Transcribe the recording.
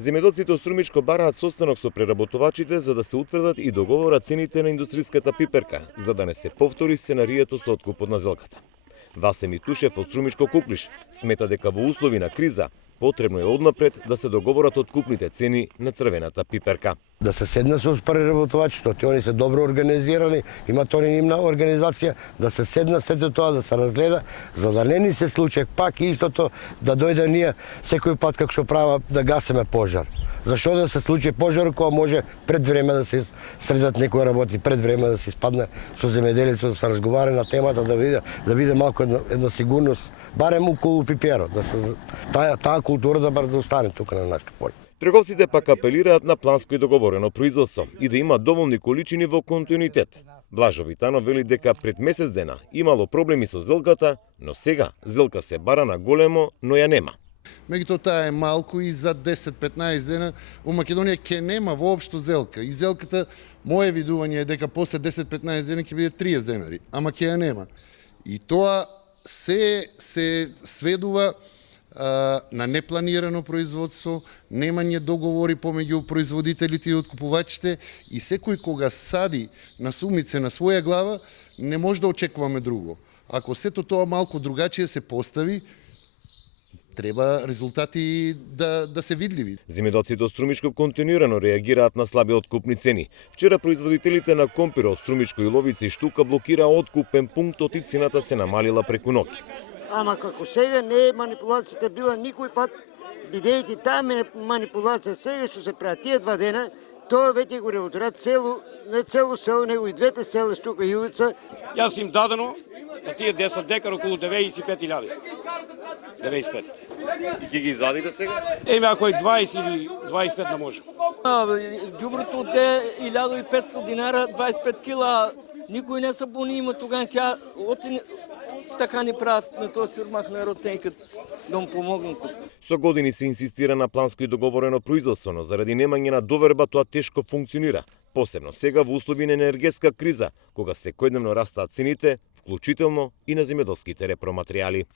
Земјоделците од Струмичко бараат состанок со преработувачите за да се утврдат и договорат цените на индустријската пиперка, за да не се повтори сценарието со откупот на зелката. Васе Митушев од Струмичко Куклиш смета дека во услови на криза потребно е однапред да се договорат откупните цени на црвената пиперка. Да се седне со преработувачите, они се добро организирани, имаат они нивна организација, да се седне сето тоа, да се разгледа, за да не ни се случи пак истото, да дојде ние секој пат како што права да гасиме пожар. Зашо да се случи пожар кога може пред време да се средат некои работи, пред време да се испадне со земјоделецот, да се разговара на темата, да биде малку една сигурност, барем околу пиперот, да се таа култура да остане тука на нашето поле. Трговците пак апелираат на планско и договорено производство и да има доволни количини во континуитет. Блажо Витанов вели дека пред месец дена имало проблеми со зелката, но сега зелка се бара на големо, но ја нема. Меѓутоа таа е малку и за 10-15 дена у Македонија ќе нема воопшто зелка. И зелката, мое видување е дека после 10-15 дена ќе биде 30 денари, ама ќе ја нема. И тоа се сведува на непланирано производство, немање договори помеѓу производителите и откупувачите и секој кога сади на сумице на своја глава, не може да очекуваме друго. Ако сето тоа малку другачие се постави, треба резултати да се видливи. Земјоделците од Струмичко континуирано реагираат на слаби откупни цени. Вчера производителите на компир од Струмичко, Иловица и Штука блокира откупен пунктот и цената се намалила преку ноќ. Ама како сега не е манипулацијата била никој пат, бидејќи таа манипулација сега што се прави тие 2 дена, тоа веќе го револтира не цело село, него и двете села Штука и Иловица. Јас им дадено на тие 10 декара околу 95.000. 95. И ќе ги извадите сега? Еме ако е 20 или 25 не може. Ѓуброто те 1500 динара, 25 кила, никој не се буни, има тогава сега така ни прават на тоа сирмах на ротенкат да му помогнат. Со години се инсистира на планско и договорено производство, но заради немање на доверба тоа тешко функционира. Посебно сега во услови на енергетска криза, кога секојдневно растаат цените, вклучително и на земјоделските репроматеријали.